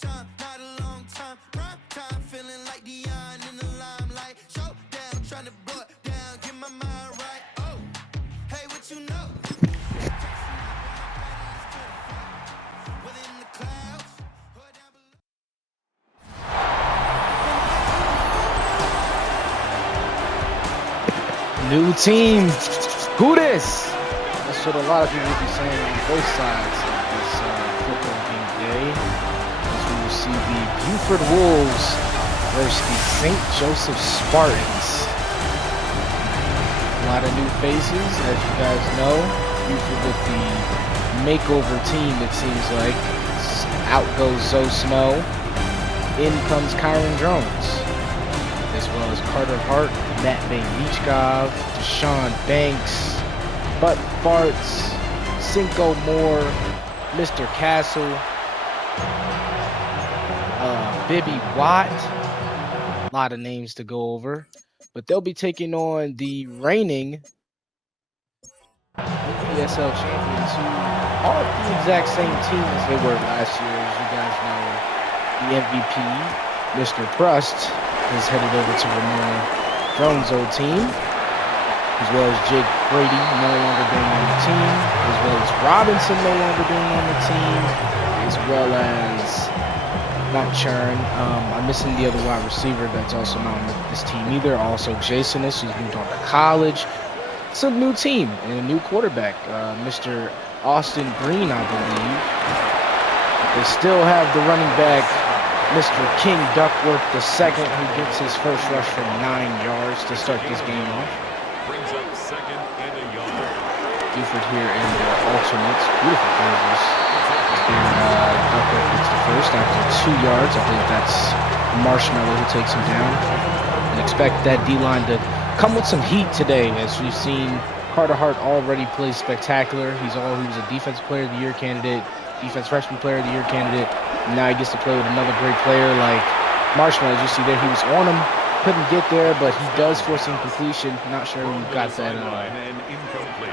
time, not a long time. Prime time, feeling like Dion in the limelight. Showdown, trying to blow it down, get my mind right. Oh, hey, what you know? Within the clouds, or down below. New team. Who this? That's what a lot of people will be saying on both sides of this football game today. As we will see the Buford Wolves versus the St. Joseph Spartans. A lot of new faces, as you guys know. Buford with the makeover team, it seems like. Out goes Zoe Snow. In comes Kyron Jones. As well as Carter Hart, Matt Beachkov, Deshaun Banks, Butt Farts, Cinco Moore, Mr. Castle, Bibby Watt. A lot of names to go over. But they'll be taking on the reigning EPSL champions who are the exact same team as they were last year. As you guys know, the MVP, Mr. Prust, is headed over to Ramona Drone's old team, as well as Jake Brady no longer being on the team, as well as Robinson no longer being on the team, as well as not Churn. I'm missing the other wide receiver that's also not on this team either. Also Jason, who's moved on to college. It's a new team and a new quarterback, Mr. Austin Green, I believe. They still have the running back, Mr. King Duckworth II, who gets his first rush from 9 yards to start this game off. Brings up second and a yard. Buford here in their alternates. Beautiful jerseys. And Duckworth gets the first after 2 yards. I believe that's Marshmallow who takes him down. And expect that D-line to come with some heat today, as we've seen Carter Hart already play spectacular. He was a defensive player of the year candidate, defense freshman player of the year candidate. Now he gets to play with another great player like Marshmallow. As you see there, he was on him, couldn't get there, but he does force incompletion. Not sure who got that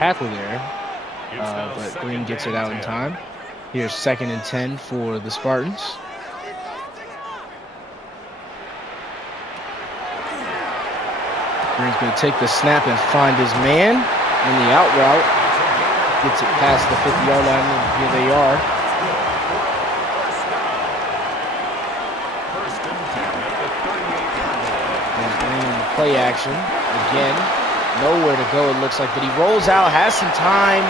tackle there, but Green gets it out in time. Here's 2nd and 10 for the Spartans. Green's going to take the snap and find his man in the out route. Gets it past the 50-yard line, and here they are. And Green in the play action. Again, nowhere to go it looks like, but he rolls out, has some time.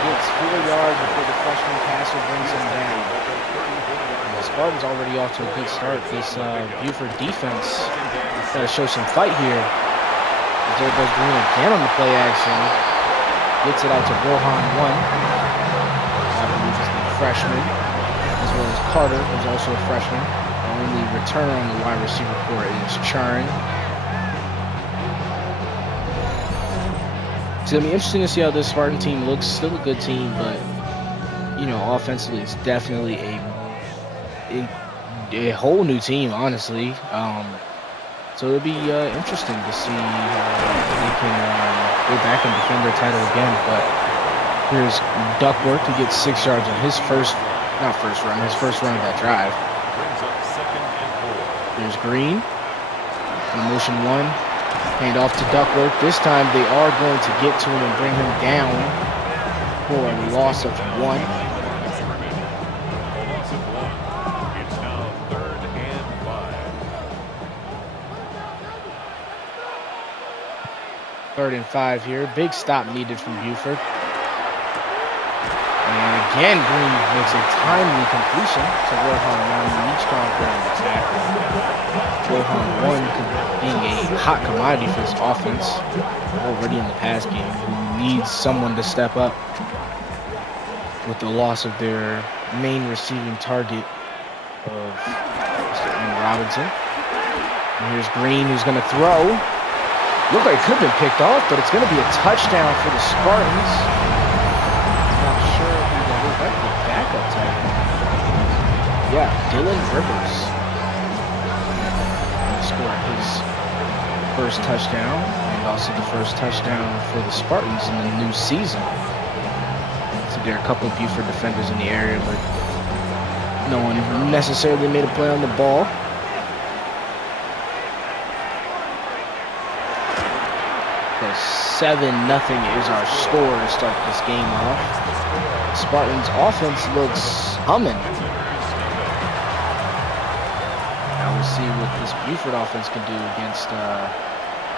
Gets 4 yards before the freshman Castle brings him down. And the Spartans already off to a good start. This Buford defense got to show some fight here. There goes Green again on the play action. Gets it out to Rohan 1. I believe he's the freshman. As well as Carter, who's also a freshman. The only return on the wide receiver core is Churn. It's going to be interesting to see how this Spartan team looks. Still a good team, but, you know, offensively it's definitely a whole new team, honestly. So it'll be interesting to see if they can go back and defend their title again. But here's Duckworth, who gets 6 yards on his first run of that drive. There's Green on motion 1. Hand off to Duckworth. This time they are going to get to him and bring him down for a loss of 1. It's now 3rd and 5. 3rd and 5 here. Big stop needed from Buford. And again, Green makes a timely completion to Rohan 1. Each gone during the tackle. Rohan 1 being a hot commodity for this offense already in the pass game, who needs someone to step up with the loss of their main receiving target of Mr. Robinson. And here's Green, who's going to throw. Looked like it could have been picked off, but it's going to be a touchdown for the Spartans. Not sure who that is. That's the backup tight end. Yeah, Dylan Rivers. Going to score his first touchdown, and also the first touchdown for the Spartans in the new season. So there are a couple of Buford defenders in the area, but No one necessarily made a play on the ball. So 7-0 is our score to start this game off. Spartans offense looks humming. Now we'll see what this Buford offense can do against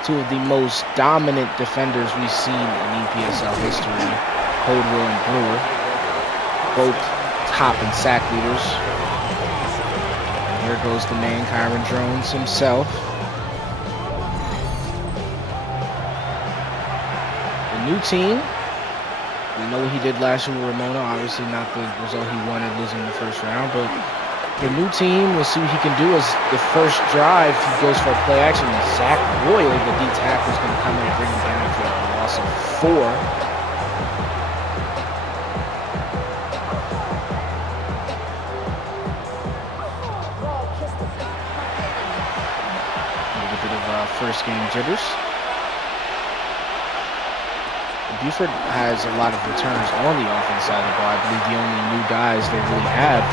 two of the most dominant defenders we've seen in EPSL history, Coldwell and Brewer, both top in sack leaders. And here goes the man, Kyron Jones himself. The new team, we know what he did last year with Ramona. Obviously not the result he wanted, losing the first round, but the new team, we'll see what he can do as the first drive. He goes for a play action. Zach Royal, the D tackle, is going to come in and bring him down for a loss of 4. A little bit of first game jitters. Buford has a lot of returners on the offense side of the ball. I believe the only new guys they really have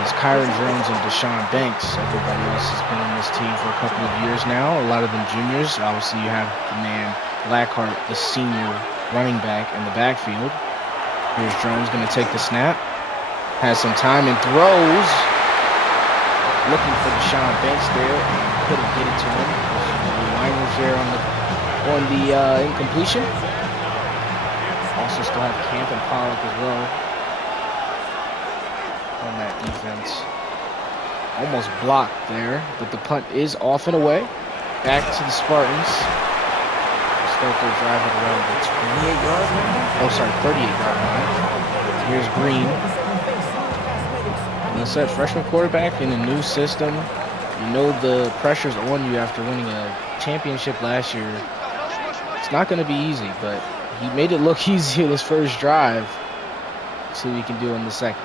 is Kyron Jones and Deshaun Banks. Everybody else has been on this team for a couple of years now, a lot of them juniors. Obviously, you have the man Blackheart, the senior running back in the backfield. Here's Jones going to take the snap. Has some time and throws. Looking for Deshaun Banks there and couldn't get it to him. Liners there on the incompletion. Also still have Camp and Pollock as well on that defense. Almost blocked there, but the punt is off and away. Back to the Spartans. Start their drive at around the 28-yard line. Oh, sorry, 38-yard line. Here's Green. And I said, freshman quarterback in a new system. You know the pressure's on you after winning a championship last year. It's not going to be easy, but he made it look easy in his first drive. See what he can do in the second.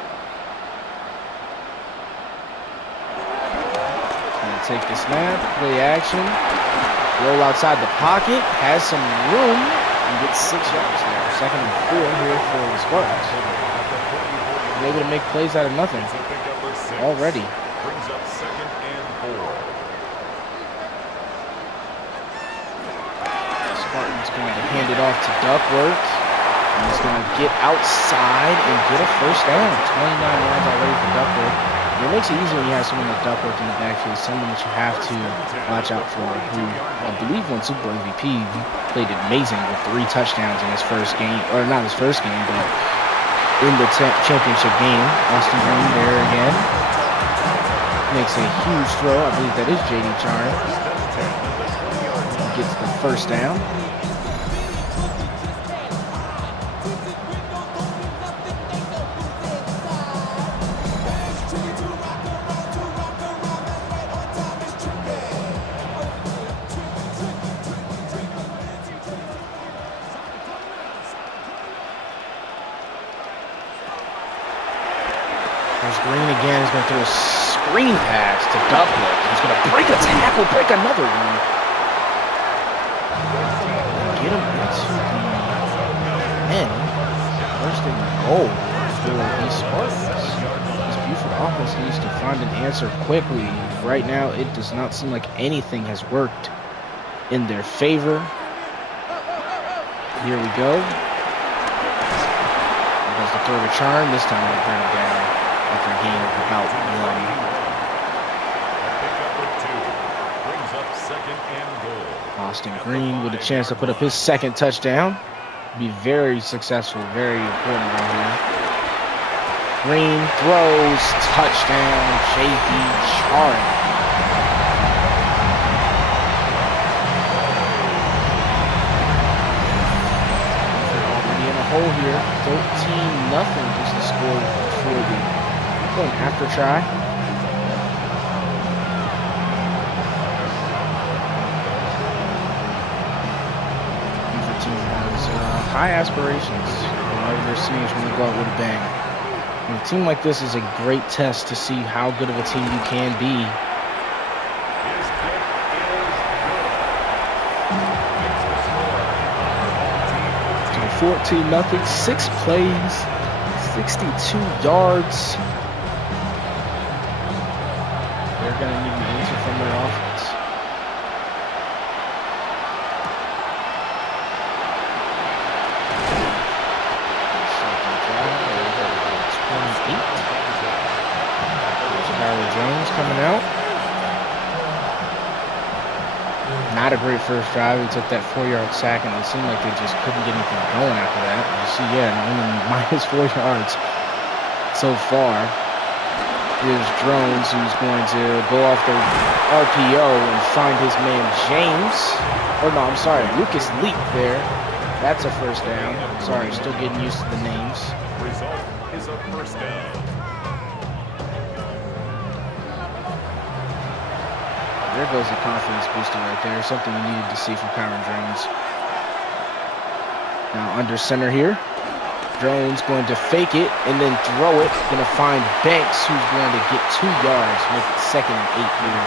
Take the snap, play action, roll outside the pocket, has some room, and gets 6 yards there. 2nd and 4 here for the Spartans. They're able to make plays out of nothing already. Brings up 2nd and 4. Spartans going to hand it off to Duckworth. And he's going to get outside and get a first down. 29 yards already for Duckworth. It makes it easier when you have someone like Duckworth in the backfield, someone that you have to watch out for, who I believe won Super Bowl MVP. He played amazing with 3 touchdowns in his first game, or not his first game, but in the championship game. Austin Green there again. Makes a huge throw. I believe that is J.D. Charn. Gets the first down. Green again is going to throw a screen pass to Duckworth. He's going to break a tackle, break another one. Get him into the end. First and goal for the Spartans. This Buford offense needs to find an answer quickly. Right now, it does not seem like anything has worked in their favor. Here we go. There goes the throw to Charn. This time they bring him down after a gain of about 1. Austin Green with a chance to put up his 2nd touchdown. Be very successful, very important right here. Green throws, touchdown, J.D. Charn. Already in a hole here. 13-0 is the score before the after try. Buford team has high aspirations. Their seniors want to go out with a bang. And a team like this is a great test to see how good of a team you can be. So 14-0, 6 plays, 62 yards. They're going to need an answer from their offense. Jones coming out. Not a great first drive. He took that 4-yard sack, and it seemed like they just couldn't get anything going after that. You see, yeah, only minus 4 yards so far. Here's Drones, who's going to go off the RPO and find his man James. Or no, I'm sorry, Lucas Leak there. That's a first down. Sorry, still getting used to the names. Result is a first down. There goes the confidence booster right there. Something you needed to see from Kyron Drones. Now under center here. Drones going to fake it and then throw it. Going to find Banks, who's going to get 2 yards. Make it 2nd and 8 here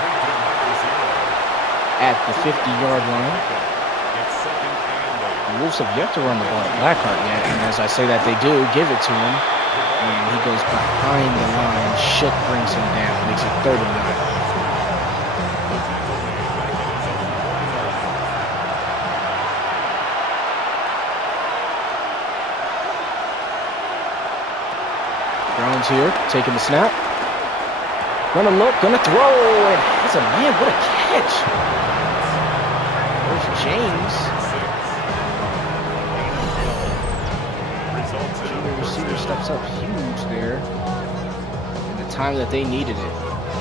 at the 50-yard line. The Wolves have yet to run the ball at Blackheart yet. And as I say that, they do. Give it to him. And he goes behind the line. Shook brings him down. Makes it 3rd and 9. Drones here, taking the snap. Gonna look, gonna throw, and has a man, what a catch. There's James. The receiver steps up huge there in the time that they needed it.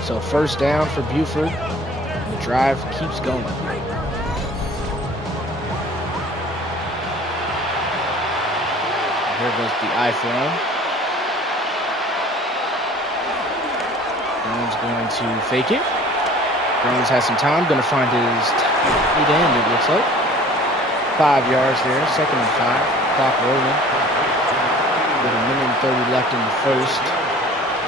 So first down for Buford. The drive keeps going. Here goes the eye for him. Drones going to fake it. Drones has some time. Going to find his tight end, it looks like. 5 yards there. 2nd and 5. Clock rolling. With 1:30 left in the first.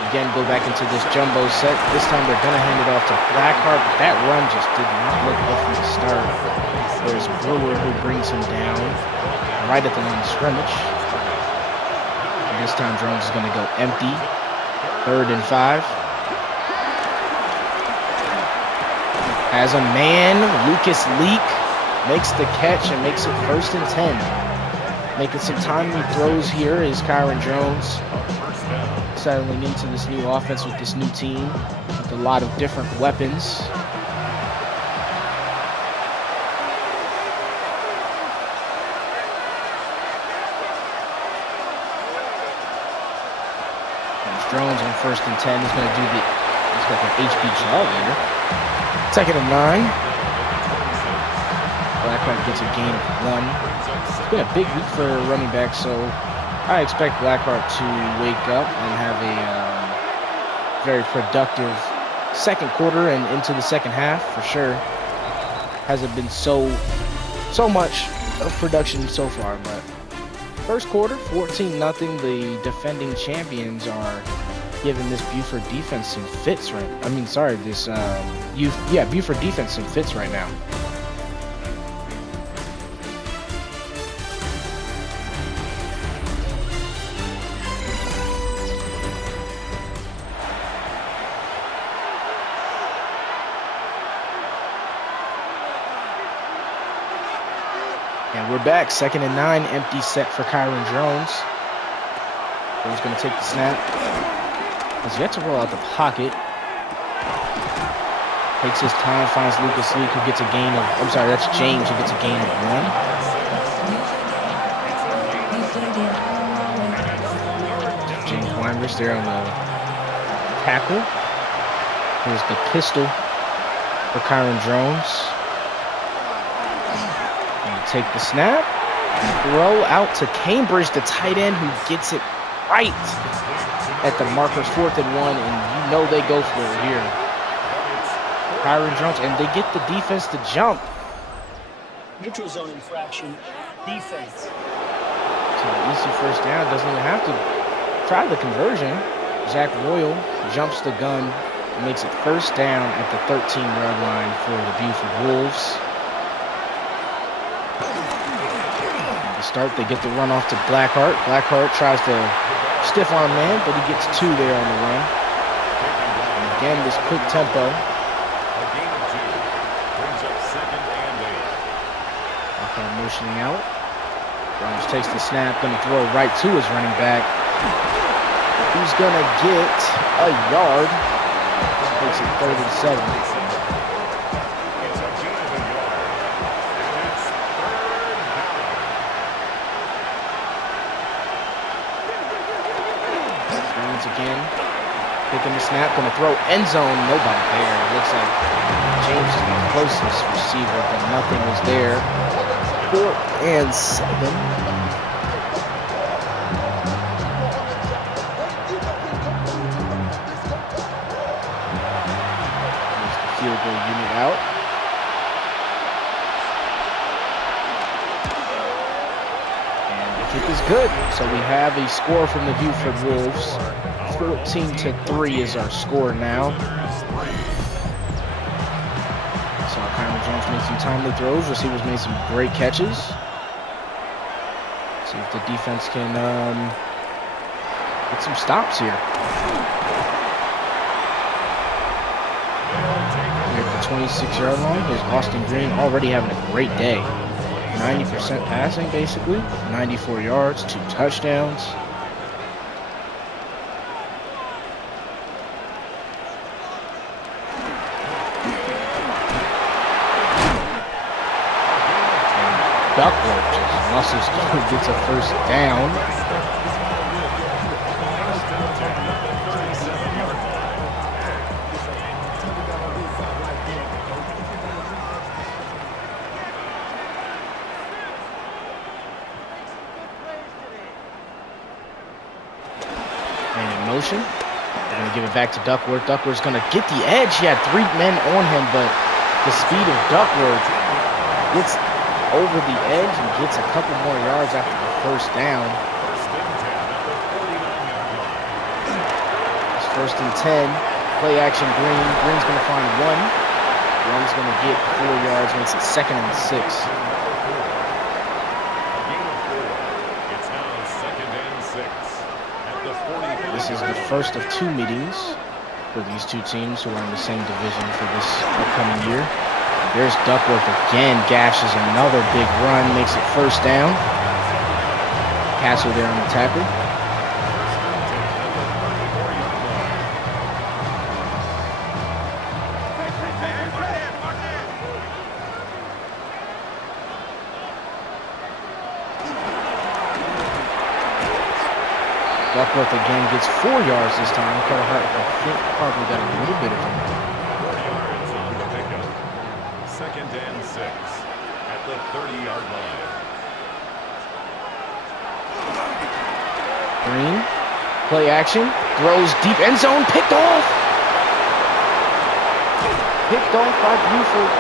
Again, go back into this jumbo set. This time they're going to hand it off to Blackheart, but that run just did not look good from the start. There's Brewer who brings him down right at the line of scrimmage. And this time Drones is going to go empty. 3rd and 5. As a man, Lucas Leak makes the catch and makes it 1st and 10. Making some timely throws here is Kyron Drones. Settling into this new offense with this new team with a lot of different weapons. There's Drones on 1st and 10. He's going to do the, he's got an HB draw there. 2nd and 9. Blackheart gets a gain of 1. It's been a big week for running back, so I expect Blackheart to wake up and have a very productive second quarter and into the second half for sure. Hasn't been so much of production so far, but first quarter, 14-0. The defending champions are giving this Buford defense some fits right. I mean, sorry, this Buford defense some fits right now. And we're back. 2nd and 9, empty set for Kyron Drones. He's going to take the snap. Has yet to roll out the pocket. Takes his time, finds Lucas Leak, who gets a gain of, I'm sorry, that's James, who gets a gain of 1. James Weinrich there on the tackle. Here's the pistol for Kyron Drones. Going to take the snap. Throw out to Cambridge, the tight end, who gets it right at the markers, 4th and 1, and you know they go for it here. Kyron Drones, and they get the defense to jump. Neutral zone infraction, defense. So easy first down, doesn't even have to try the conversion. Zach Royal jumps the gun, and makes it 1st down at the 13-yard line for the Buford Wolves. At the start, they get the run off to Blackheart. Blackheart tries to stiff arm man, but he gets 2 there on the run. And Again, this quick tempo. A gain of 2 brings up 2nd and 8. Okay, motioning out. Jones takes the snap, gonna throw right to his running back. He's gonna get a yard. Makes it 3rd and 7. It's a gain of a yard. And it's 3rd down. Jones again. Picking the snap, gonna throw end zone. Nobody there. It looks like James is the closest receiver, but nothing was there. 4th and 7. Field goal unit out. And the kick is good. So we have a score from the Buford Wolves. 14-3 is our score now. So Kyron Jones made some timely throws. Receivers made some great catches. See if the defense can get some stops here. Here at the 26-yard line, here's Austin Green already having a great day. 90% passing, basically. 94 yards, 2 touchdowns. Buford just muscles through, gets a first down. And in motion, they're going to give it back to Duckworth. Duckworth's going to get the edge. He had 3 men on him, but the speed of Duckworth gets over the edge and gets a couple more yards after the first down. It's 1st and 10. Play action Green. Green's going to find 1. One's going to get 4 yards. Makes it 2nd and 6. It's now 2nd and 6 at the 45. This is the first of 2 meetings for these two teams who are in the same division for this upcoming year. There's Duckworth again, gashes another big run, makes it 1st down. Castle there on the tackle. Duckworth again gets 4 yards this time. Carter Hart, I think, probably got a little bit of him. 2nd and 6 at the 30-yard line. Green, play action, throws deep end zone, picked off. Picked off by Buford.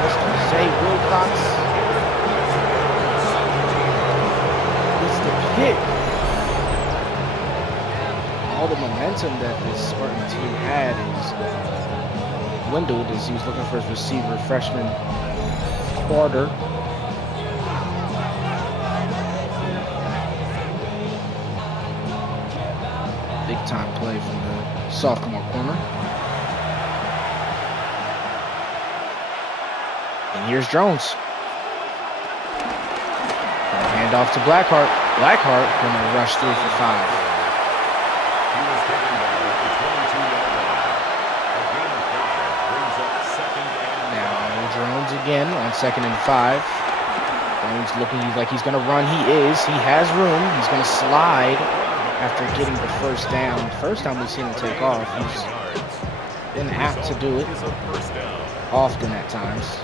Mr. Zay Wilcox gets the pick. All the momentum that this Spartan team had is dwindled as he was looking for his receiver, freshman Carter. Big time play from the sophomore corner. And here's Jones. Gonna hand off to Blackheart. Blackheart gonna rush through for 5. He was taken down at the 22-yard line. A gain of 5 brings up 2nd and 9. Now Jones again on 2nd and 5. Jones looking like he's gonna run. He is. He has room. He's gonna slide after getting the 1st down. First time we've seen him take off. He's been apt to do it often at times.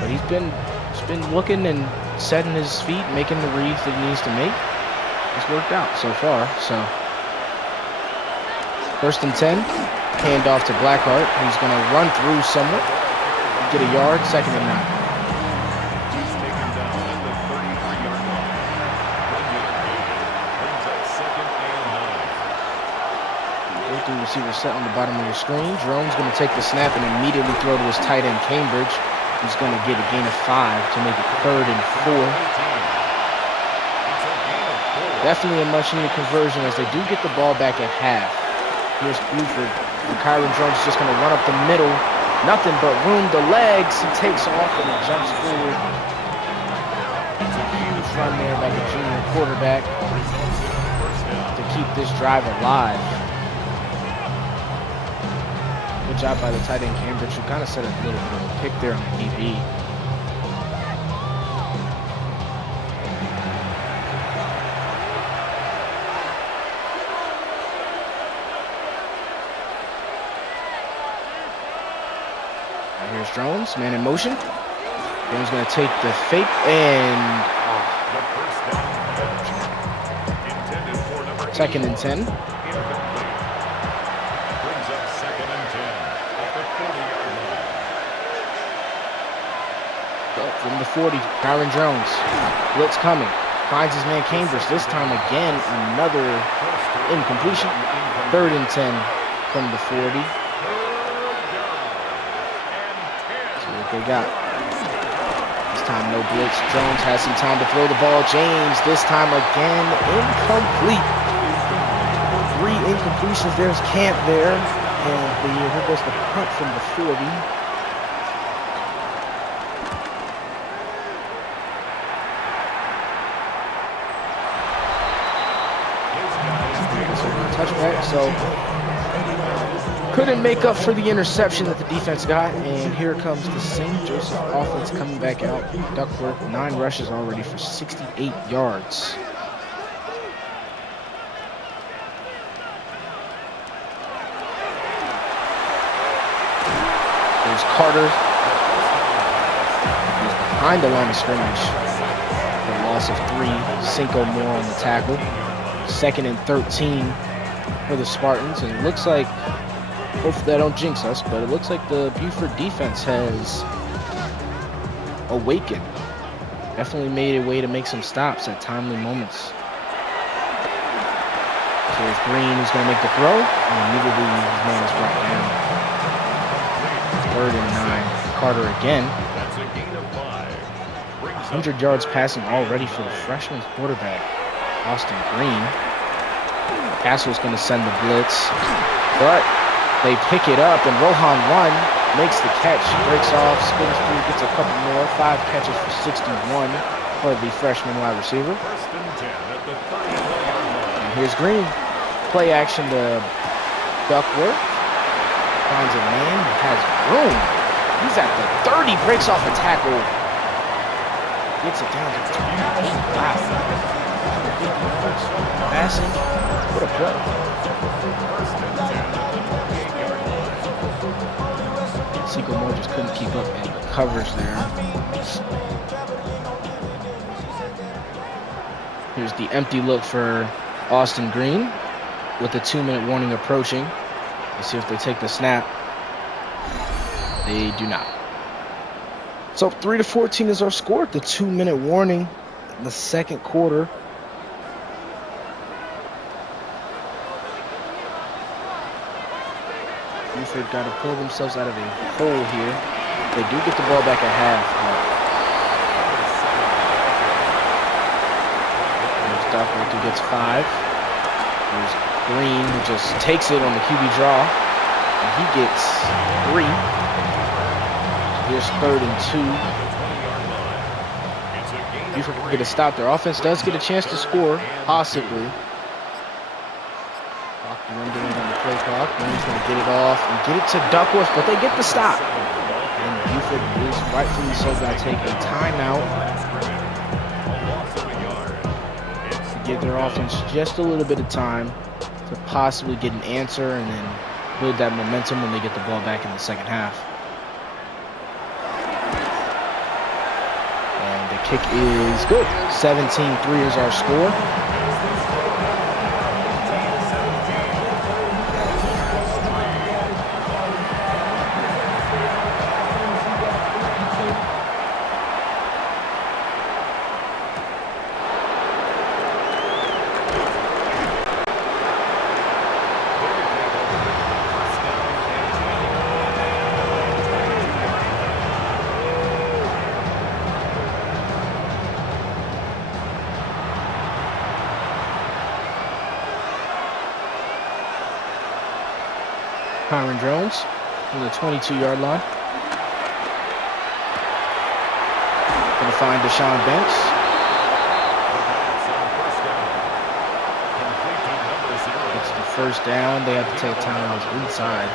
But he's been looking and setting his feet, making the reads that he needs to make. It's worked out so far. So 1st and 10. Hand off to Blackheart. He's going to run through someone. Get a yard. 2nd and 9. He's taken down at the 33-yard line. 1 yard gain brings up 2nd and 9. Go through receiver set on the bottom of your screen. Jerome's going to take the snap and immediately throw to his tight end, Cambridge. He's going to get a gain of 5 to make it 3rd and 4. It's a gain of 4. Definitely a much-needed conversion as they do get the ball back at half. Here's Buford. And Kyron Jones is just going to run up the middle. Nothing but room. The legs. He takes off and he jumps forward. It's a huge run there like a junior quarterback to keep this drive alive. Good job by the tight end Cambridge, who kind of set a little bit of a pick there on the DB. Here's Jones, man in motion. Jones going to take the fake and second and 10. Brings up second and 10 at the 40-yard line. From the 40, Kyron Jones. Blitz coming. Finds his man Cambridge. This time again, another incompletion. Third and 10 from the 40. They got this time no blitz. Jones has some time to throw the ball. James this time again incomplete. 3 incompletions. There's Camp there, and here goes the punt from the 40. Touchback. So couldn't make up for the interception that the defense got, and here comes the St. Joseph offense coming back out. Duckworth, 9 rushes already for 68 yards. There's Carter. He's behind the line of scrimmage. The loss of 3. Cinco more on the tackle. Second and 13 for the Spartans, and it looks like, hopefully I don't jinx us, but it looks like the Buford defense has awakened. Definitely made a way to make some stops at timely moments. So there's Green who's going to make the throw, and immediately his man is brought down. Third and 9. Carter again. That's a gain of 5. 100 yards passing already for the freshman quarterback, Austin Green. Castle's going to send the blitz, but they pick it up, and Rohan 1 makes the catch, breaks off, spins through, gets a couple more. 5 catches for 61 for the freshman wide receiver. First and 10 at the 31-yard line. And here's Green. Play action to Duckworth. Finds a man who has room. He's at the 30, breaks off a tackle. Gets it down to 25. Passing. What a play. Cinco Moore just couldn't keep up in the coverage there. Here's the empty look for Austin Green with the 2-minute warning approaching. Let's see if they take the snap. They do not. So 3-14 is our score at the 2-minute warning in the second quarter. Buford got to pull themselves out of a hole here. They do get the ball back at half. There's Duckworth who gets 5. There's Green who just takes it on the QB draw. And he gets 3. So here's third and 2. Buford can get a stop. Their offense does get a chance to score, possibly. Rendering on the play clock. Green's going to get it off and get it to Duckworth, but they get the stop. And Buford is rightfully so going to take a timeout to give their offense just a little bit of time to possibly get an answer and then build that momentum when they get the ball back in the second half. And the kick is good. 17-3 is our score. Kyron Jones from the 22-yard line. Gonna find Deshaun Banks. It's the first down. They have to take timeouts inside.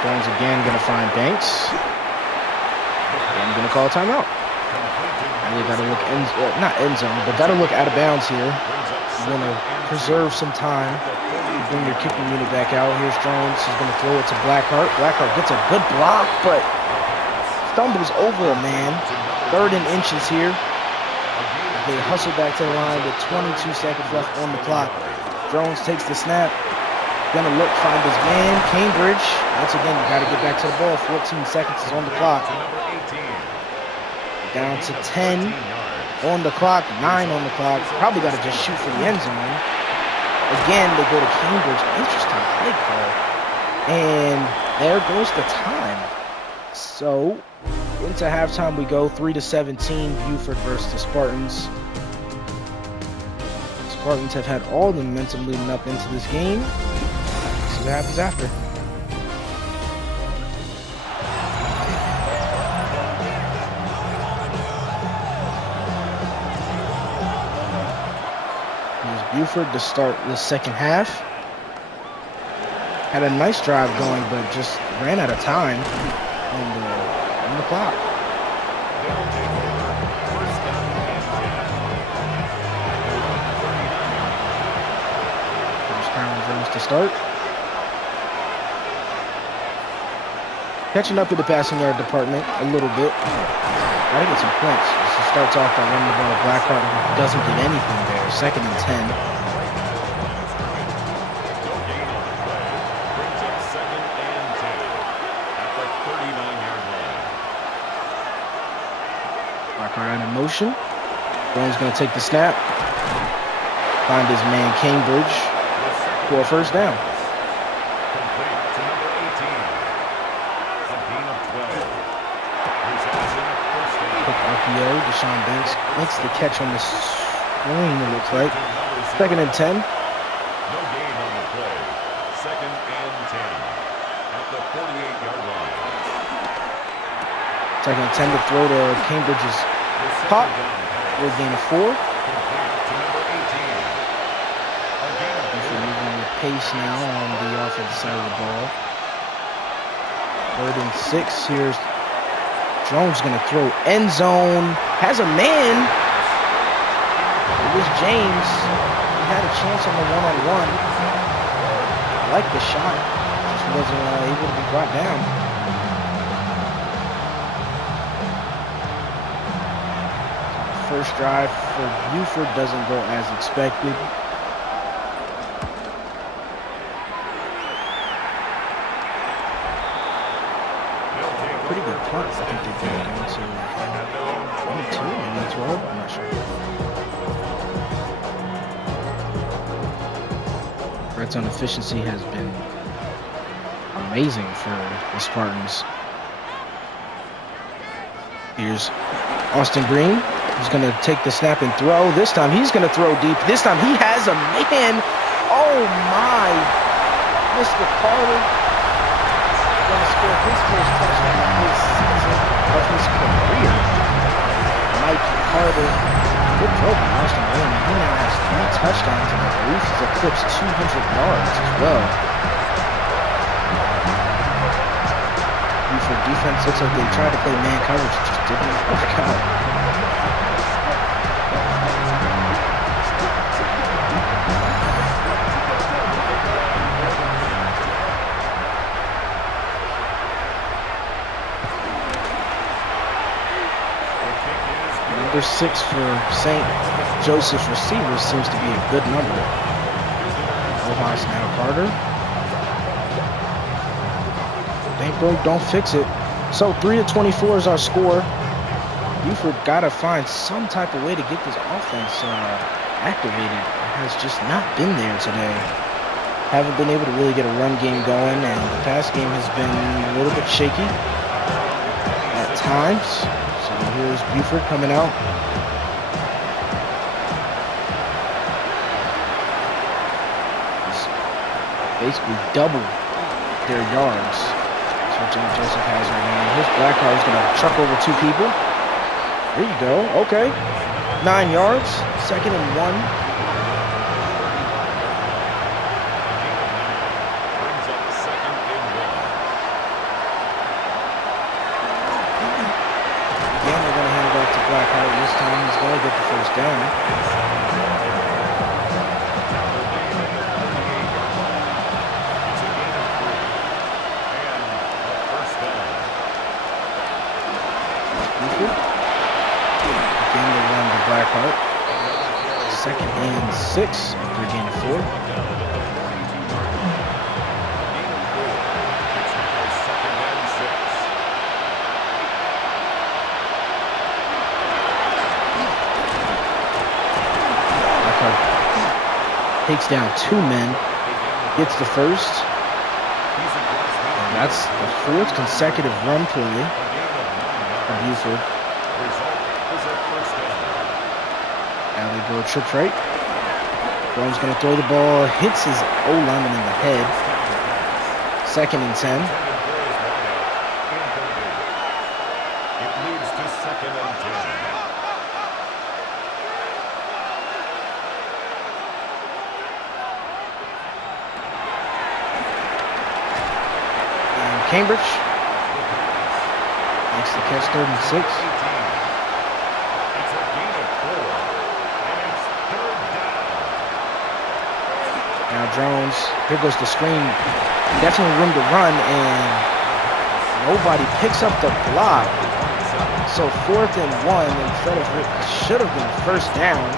Jones again gonna find Banks. And gonna call a timeout. And they gotta look not end zone, but gotta look out of bounds here. You wanna preserve some time. You bring your kicking unit back out. Here's Jones. He's gonna throw it to Blackheart. Blackheart gets a good block, but stumbles over a man. 3rd and inches here. They hustle back to the line with 22 seconds left on the clock. Jones takes the snap. Gonna look, find his man, Cambridge. Once again, you gotta get back to the ball. 14 seconds is on the clock. Down to 10 on the clock, 9 on the clock. Probably gotta just shoot for the end zone. Again, they go to Cambridge. Interesting play call. And there goes the time. So, into halftime we go, 3-17, Buford versus the Spartans. Spartans have had all the momentum leading up into this game. See what happens after. Here's Buford to start the second half. Had a nice drive going, but just ran out of time on the clock. Here's Kyron Jones to start. Catching up with the passing yard department a little bit. Gotta get some points. He starts off by running the ball. Blackheart doesn't get anything there. 2nd and 10. Blackheart out of motion. Jones gonna take the snap. Find his man Cambridge for a first down. RPO, Deshaun Banks makes the catch on the screen, it looks like. 2nd and 10. No gain on the play. 2nd and 10 at the 48-yard line. 2nd and 10 to throw to Cambridge's pop. We'll gain a 4. Buford moving with pace now on the offensive side of the ball. 3rd and 6. Here's Jones gonna throw end zone. Has a man. It was James. He had a chance on the one-on-one. I like the shot. Just wasn't able to be brought down. First drive for Buford doesn't go as expected. Pretty good punts. I think they get it down to 22, maybe 12. I'm not sure. Red zone efficiency has been amazing for the Spartans. Here's Austin Green. He's going to take the snap and throw. This time he's going to throw deep. This time he has a man. Oh my. Mr. Carter. Going to score his first touchdown of his season, of his career. Mike Carter, good throw by Austin Green. He now has 3 touchdowns and I believe he's eclipsed 200 yards as well. Buford defense looks like they tried to play man coverage, it just did not work out. Number 6 for St. Joseph's receivers seems to be a good number. Rojas now Carter. Ain't broke, don't fix it. So 3-24 is our score. Buford got to find some type of way to get this offense activated. It has just not been there today. Haven't been able to really get a run game going, and the pass game has been a little bit shaky at times. So here's Buford coming out. basically double their yards. So James Joseph has right now. His black car is going to truck over 2 people. There you go. Okay. 9 yards. 2nd and 1. Brings up 2nd and 1. Again, they're going to hand it off to Blackheart. This time he's going to get the first down. Again, they run to Blackheart. 2nd and 6 after a gain of 4. Blackheart takes down 2 men, gets the first. And that's the 4th consecutive run play for Buford. Now they go trips right. Brown's going to throw the ball, hits his O-lineman in the head. 2nd and 10. It leads to 2nd and 10. And Cambridge makes the catch, 3rd and 6. It's a gain of 4, and it's 3rd down. Now Jones, here goes the screen. Definitely room to run, and nobody picks up the block. So 4th and 1 instead of what should have been 1st down.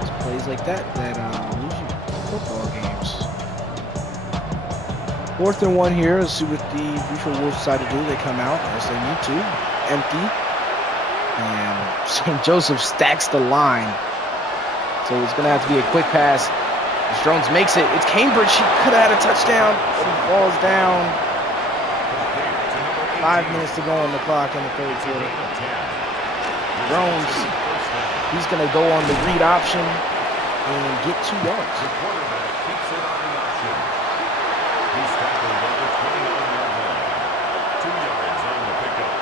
It's plays like that lose you football games. 4th and 1 here. Let's see what the Buford Wolves decide to do. They come out as they need to. Empty. And St. Joseph stacks the line. So it's going to have to be a quick pass. As Jones makes it. It's Cambridge. He could have had a touchdown, but he falls down. 5 minutes to go on the clock in the 3rd quarter. Jones, he's going to go on the read option and get 2 yards. The quarterback keeps it on the option. He's tackled on the 29-yard line. 2 yards on the pickup.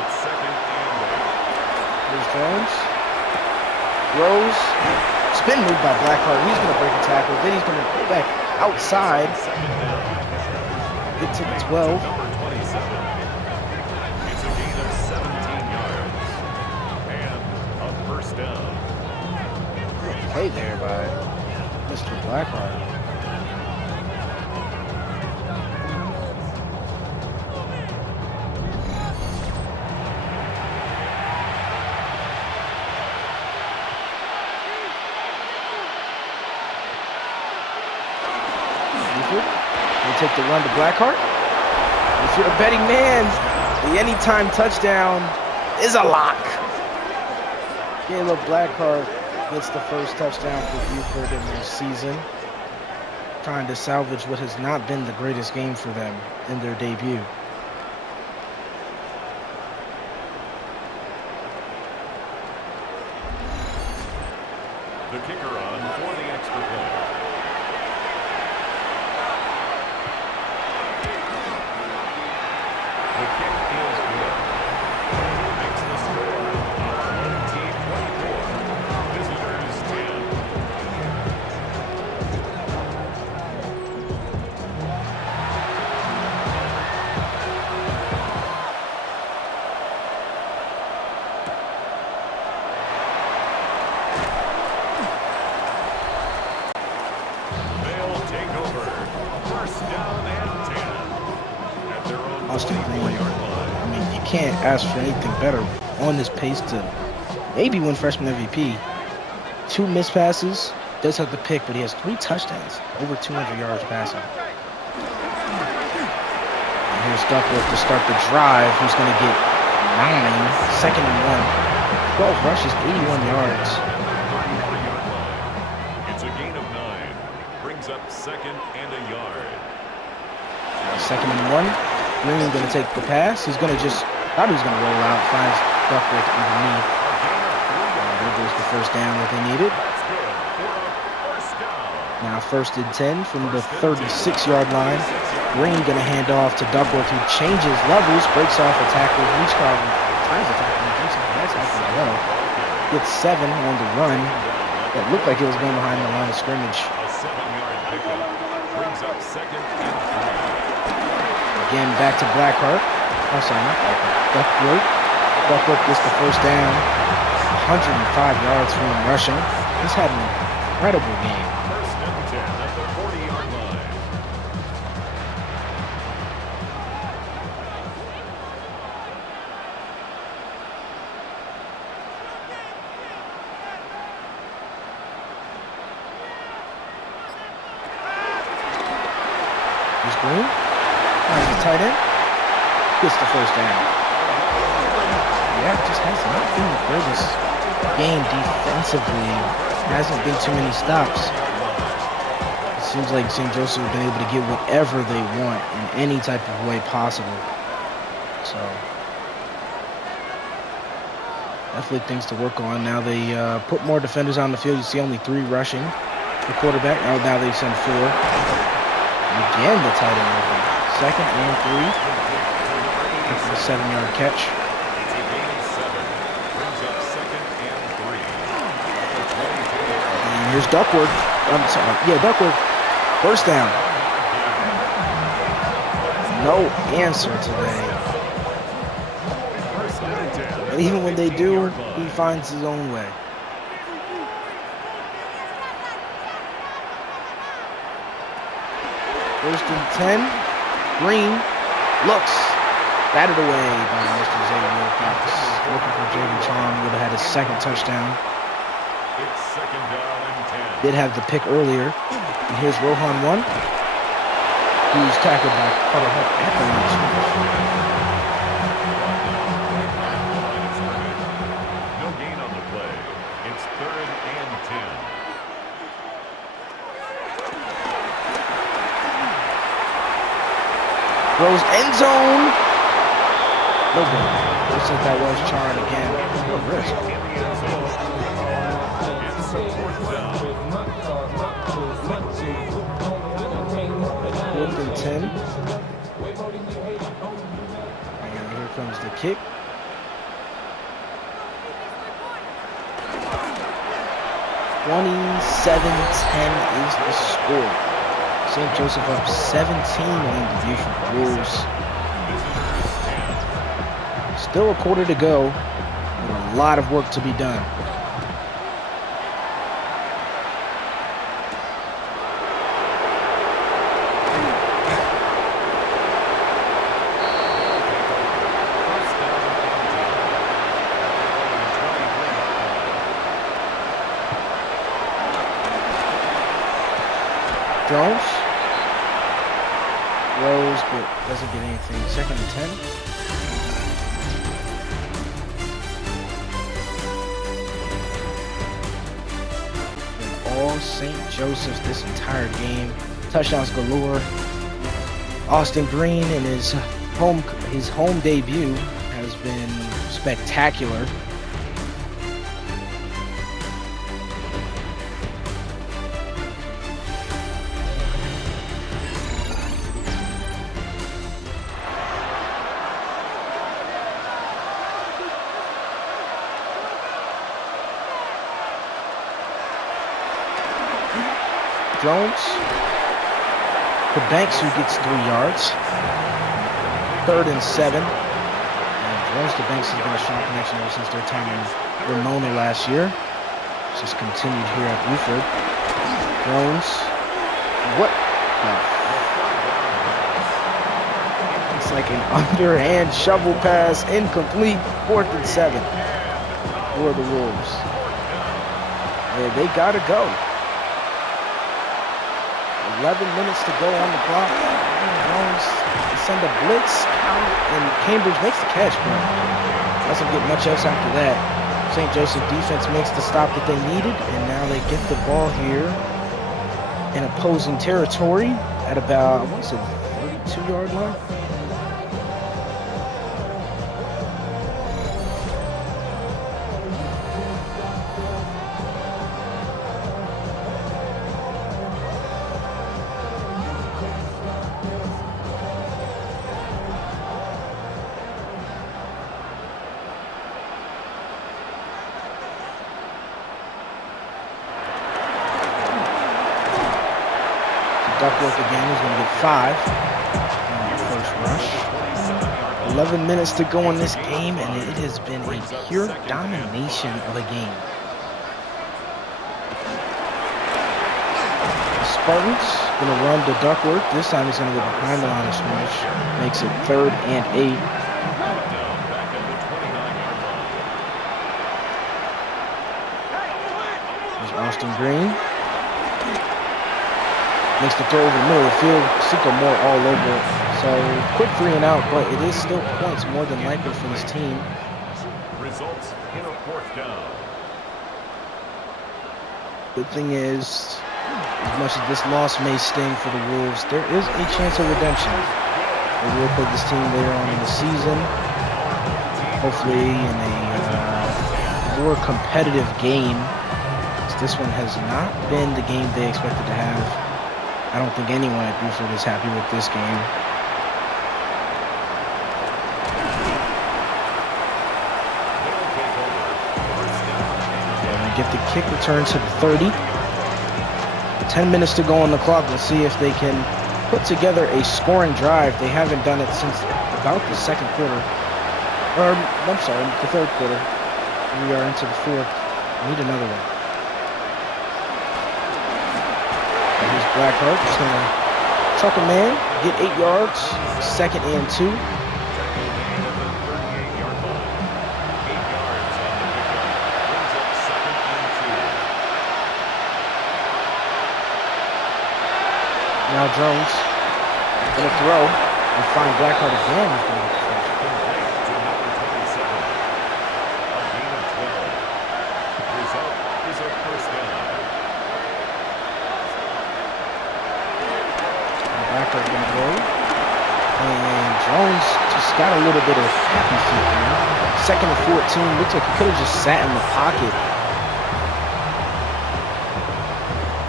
It's 2nd and 8. Here's Jones. Throws. Spin move by Blackheart. He's going to break a tackle. Then he's going to go back outside. Get to the 12. Number 27. It's a gain of 17 yards. And a 1st down. Good play there by Mr. Blackheart. They take the run to Blackheart. If you're a betting man, the anytime touchdown is a lock. Caleb Blackheart gets the first touchdown for Buford in their season, trying to salvage what has not been the greatest game for them in their debut. The kicker on for the extra point. The kick is good. Makes the score our home team 24, visitors 10. They'll take over. 1st down and 10. At their own Austin Green, 24-yard line. I mean, you can't ask for anything better on this pace to maybe win freshman MVP. 2 missed passes, does have the pick, but he has 3 touchdowns, over 200 yards passing. And here's Duckworth to start the drive, who's going to get 9, 2nd and 1. 12 rushes, 81 yards. It's a gain of 9. Brings up 2nd and a yard. 2nd and 1. Green going to take the pass. He's going to thought he was going to roll out, finds Duckworth underneath. There goes the first down that they needed. That's good for a 1st Now 1st and 10 from the 36-yard line. Green going to hand off to Duckworth, who changes levels, breaks off a tackle. Each car ties a tackle and breaks off that tackle as well. Gets 7 on the run. That looked like it was going behind the line of scrimmage. A 7-yard pickup brings up 2nd and 3. Again, back to Blackheart. I'm sorry, not Blackheart. Duckworth. Duckworth gets the 1st down. 105 yards from him rushing. He's had an incredible game. 1st and 10 at the 40-yard line. Here's Green. Has the tight end. Gets the 1st down. Yeah, just has not been the greatest game defensively. Hasn't been too many stops. It seems like St. Joseph have been able to get whatever they want in any type of way possible. So definitely things to work on. Now they put more defenders on the field. You see only 3 rushing. The quarterback. Oh, now they send 4. And again, the tight end open. 2nd and 3. After the 7-yard catch. It's a gain of 7. Brings up 2nd and 3. At the 23-yard And here's Duckworth. I'm sorry. Yeah, Duckworth. 1st down. No answer today. 1st and 10. And even when they do, he finds his own way. First and 10. Green looks. Batted away by Mr. Xavier Fox. Looking for J.D. Charm. Would have had his 2nd touchdown. It's 2nd down and 10. Did have the pick earlier. And here's Rohan 1, who's tackled by Carter Hunt at the line of scrimmage. No gain on the play. It's 3rd and 10. Throws end zone. No good. Looks like that was Charn again. No risk. It's 4th down. 4th and 10. And here comes the kick. 27-10 is the score. St. Joseph up 17 on the Buford Wolves. Still a quarter to go, and a lot of work to be done. Jones throws, but doesn't get anything. 2nd and 10. And all St. Joseph this entire game. Touchdowns galore. Austin Green in his home debut has been spectacular. Jones to Banks, who gets 3 yards. 3rd and 7. And Jones to Banks has been a strong connection ever since their time in Ramona last year. It's just continued here at Buford. Jones. What the? It's like an underhand shovel pass, incomplete. 4th and 7 for the Wolves. Yeah, they gotta go. 11 minutes to go on the clock. Jones send a blitz, and Cambridge makes the catch, but doesn't get much else after that. St. Joseph defense makes the stop that they needed, and now they get the ball here in opposing territory at about, I want to say, 32-yard line. Duckworth again is going to get 5 on the first rush. 11 minutes to go in this game, and it has been a pure domination of a game. The Spartans going to run to Duckworth. This time he's going to go behind the line of scrimmage. Makes it 3rd and 8. There's Austin Green. Makes the throw over the middle of the field. Sycamore all over it. So quick 3 and out, but it is still points more than likely for this team. Results in a 4th down. Good thing is, as much as this loss may sting for the Wolves, there is a chance of redemption. They will play this team later on in the season, hopefully in a more competitive game. This one has not been the game they expected to have. I don't think anyone at Buford is happy with this game. Get the kick return to the 30. 10 minutes to go on the clock. Let's see if they can put together a scoring drive. They haven't done it since about the second quarter. Or, I'm sorry, the third quarter. We are into the 4th. We need another one. And here's Blackheart. Just going to truck a man, get 8 yards. 2nd and 2. Now Jones going to throw and find Blackheart again. He's going to get the first. Blackheart going to go. And Jones just got a little bit of happy feet there. 2nd and 14. Looks like he could have just sat in the pocket.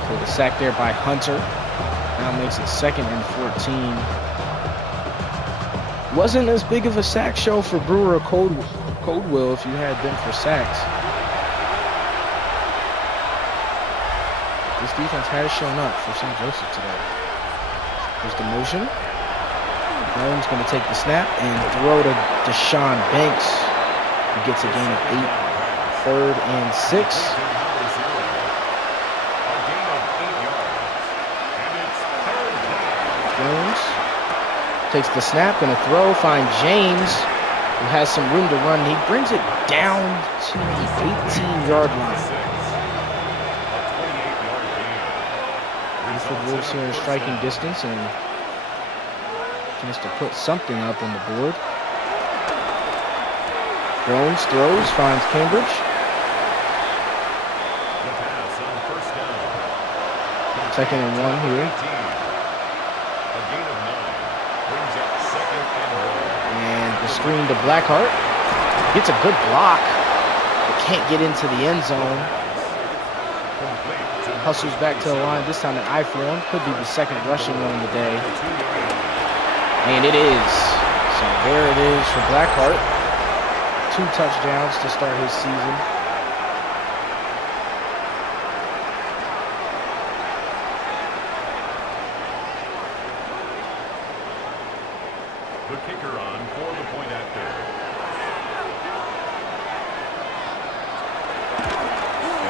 So the sack there by Hunter. Now makes it 2nd and 14. Wasn't as big of a sack show for Brewer or Coldwell if you had them for sacks. This defense has shown up for St. Joseph today. There's the motion. Jones going to take the snap and throw to Deshaun Banks. He gets a gain of 8. 3rd and 6. Jones takes the snap, going to throw, find James, who has some room to run. He brings it down to the 18-yard line. For the Wolves here in striking distance and chance to put something up on the board. Jones throws, finds Cambridge. 2nd and 1 here. And the screen to Blackheart. Gets a good block, but can't get into the end zone. Hustles back to the line, this time an eye for him. Could be the 2nd rushing one of the day. And it is. So there it is for Blackheart. 2 touchdowns to start his season. The kicker on for the point after.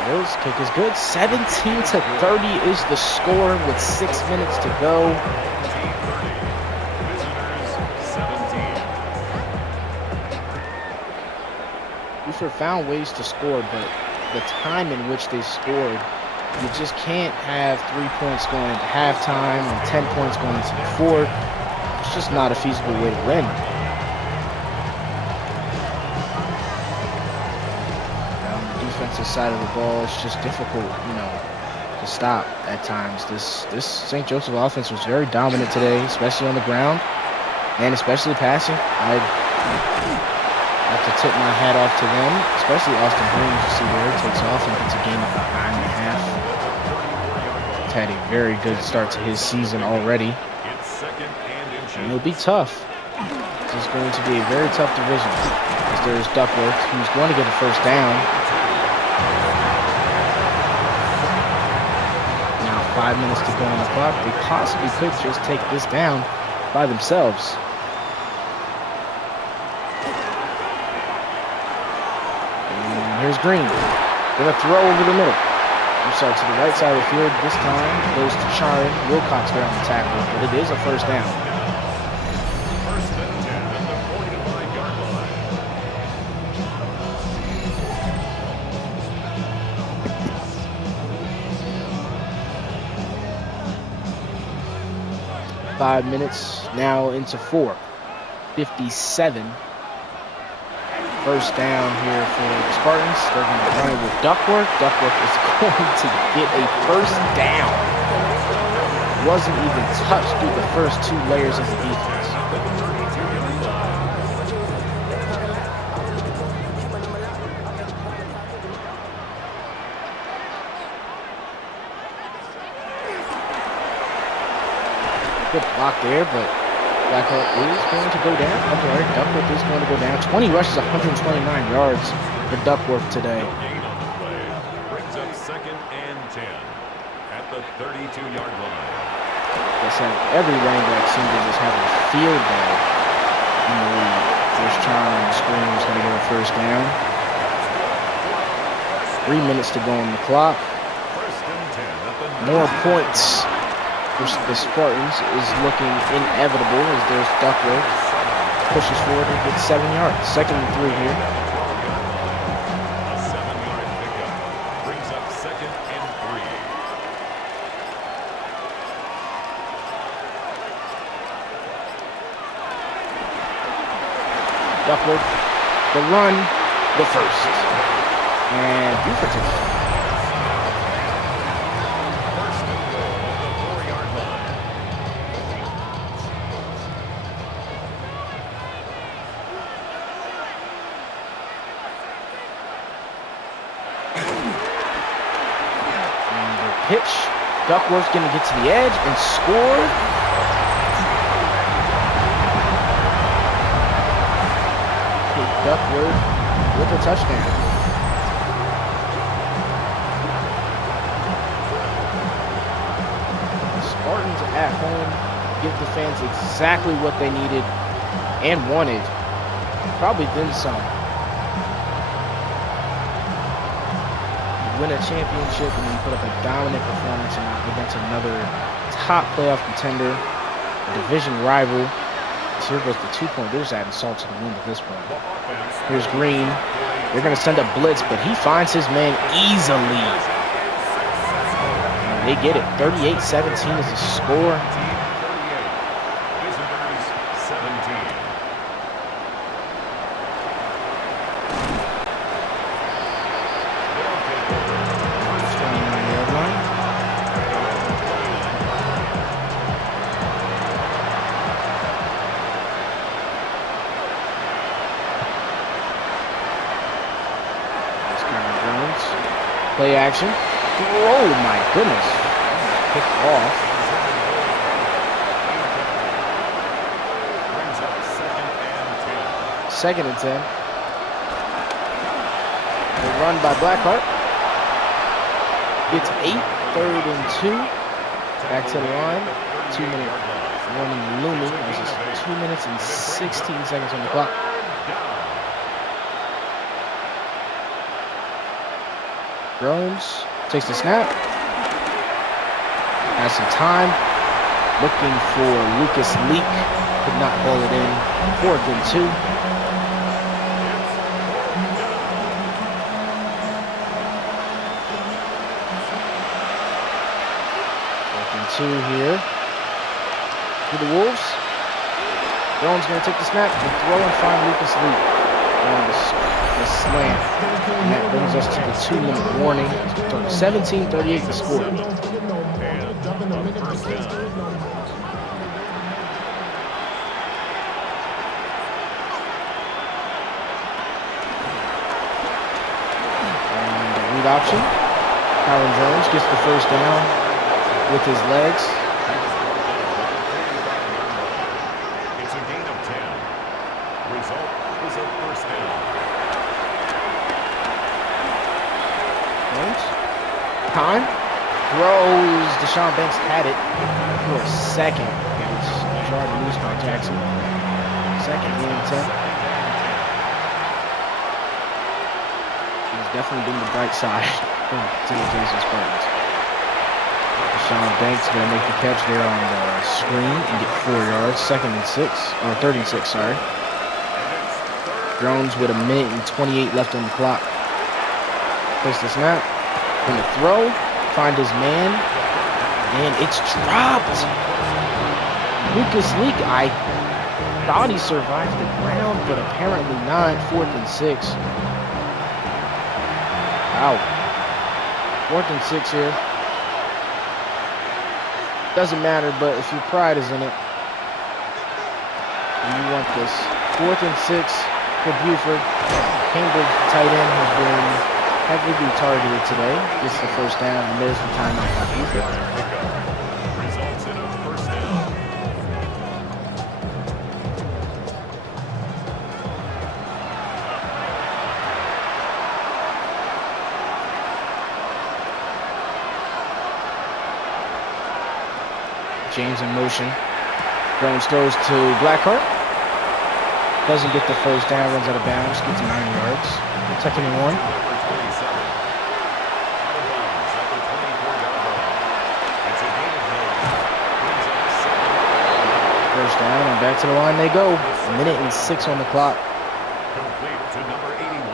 His kick is good. 17-30 is the score with 6 minutes to go. Buford found ways to score, but the time in which they scored, you just can't have 3 points going into halftime and 10 points going into the 4th. It's just not a feasible way to win. Defensive side of the ball, it's just difficult, to stop at times. This St. Joseph offense was very dominant today, especially on the ground and especially passing. I have to tip my hat off to them, especially Austin Green. You see there, he takes off and gets a gain of about 9.5. He's had a very good start to his season already. And it'll be tough. This is going to be a very tough division. As there's Duckworth, who's going to get a first down. 5 minutes to go on the clock. They possibly could just take this down by themselves. And here's Green. Gonna throw over the middle. I'm sorry, to the right side of the field. This time goes to Charin. Wilcox there on the tackle, but it is a first down. First and 10 at the 45-yard line. Five minutes now into 4:57. First down here for the Spartans. They're going to run it with Duckworth. Duckworth is going to get a first down. Wasn't even touched through the first two layers of the defense. Good block there, but Blackhawk is going to go down. I'm sorry, Duckworth is going to go down. 20 rushes, 129 yards for Duckworth today. No gain on the play. Brings up second and 10 at the 32-yard line. Like I said, every running back seems to just have a field day in the league. First try on the screen is going to go first down. 3 minutes to go on the clock. First and 10 at the More points for the Spartans is looking inevitable as there's Duckworth pushes forward and gets 7 yards. Second and 3 here. A 7-yard pickup brings up second and 3. Duckworth, the run, the first. And Buford takes it. First and goal at the 4-yard line. And the pitch. Duckworth's going to get to the edge and score. Duckworth with a touchdown. The Spartans at home give the fans exactly what they needed and wanted, and probably then some. You win a championship and you put up a dominant performance against another top playoff contender, a division rival. So here goes the 2-point. They're just adding salt to the wound at this point. Here's Green. They're going to send a blitz, but he finds his man easily. And they get it. 38-17 is the score. 38. Visitors 17. They'll take over. 29-yard line. Play action. Oh my goodness. Picked off. Brings up second and 10. Second and 10. The run by Blackheart. Gets 8. Third and 2. Back to the line. 2-minute warning looming. This is 2 minutes and 16 seconds on the clock. Jones takes the snap. Has some time. Looking for Lucas Leak. Could not haul it in. 4th and 2. Here for the Wolves. Jones going to take the snap and throw and find Lucas Leak on the slant. And that brings us to the 2-minute warning. 17-38 the score. And a first down. And the read option. Kyron Jones gets the first down with his legs. It's a gain of 10. Result is a first down. Time. throws. Deshaun Banks had it for a second. It was jarred loose by Jackson. Second and 10. He's definitely been the bright side for the Jason Spartans. Deshaun Banks going to make the catch there on the screen and get 4 yards. Second and 6, or 36, sorry. Jones with 1:28 left on the clock. Place the snap. Going to throw. Find his man. And it's dropped. Lucas Leak, I thought he survived the ground, but apparently not. 4th and 6. Wow. 4th and 6 here. Doesn't matter, but if your pride is in it, and you want this. 4th and 6 for Buford. Cambridge tight end has been heavily targeted today. Gets the first down, and there's the timeout by Buford. Results in a first down. James in motion. Jones throws to Blackheart. Doesn't get the first down, runs out of bounds, gets 9 yards. 2nd and 1. Number 27. Out of bounds at the 24-yard line. It's a gain of 9. Brings up 7. First down, and back to the line they go. 1:06 on the clock. Complete to number 81.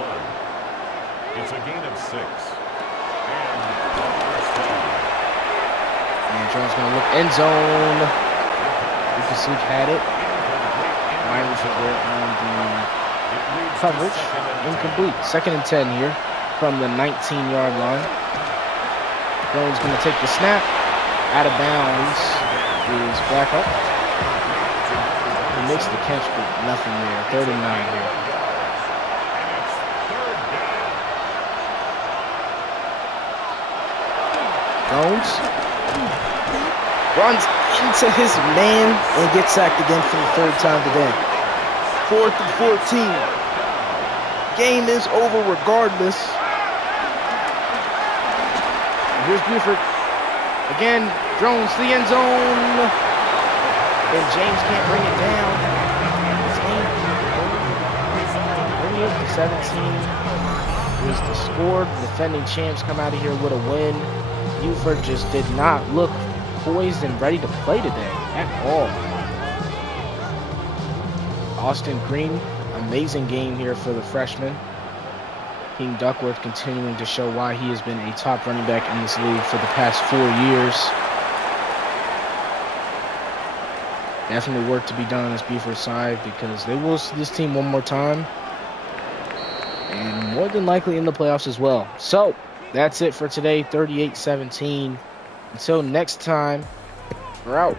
It's a gain of 6. And a first down. And Jones going to look end zone. Lucas Leak had it. Irish was there on the coverage. Incomplete. 2nd and 10 here from the 19-yard line. Jones going to take the snap. Out of bounds is Blackheart. He makes the catch, but nothing there. 3rd and 9 here. Jones runs into his man and gets sacked again for the 3rd time today. 4th and 14. Game is over regardless. Here's Buford. Again, Jones to the end zone. And James can't bring it down. This game, 38-17 is the score. The defending champs come out of here with a win. Buford just did not look poised and ready to play today at all. Austin Green, amazing game here for the freshman. King Duckworth continuing to show why he has been a top running back in this league for the past 4 years. Definitely work to be done on this Buford side because they will see this team one more time. And more than likely in the playoffs as well. So, that's it for today, 38-17. Until next time, we're out.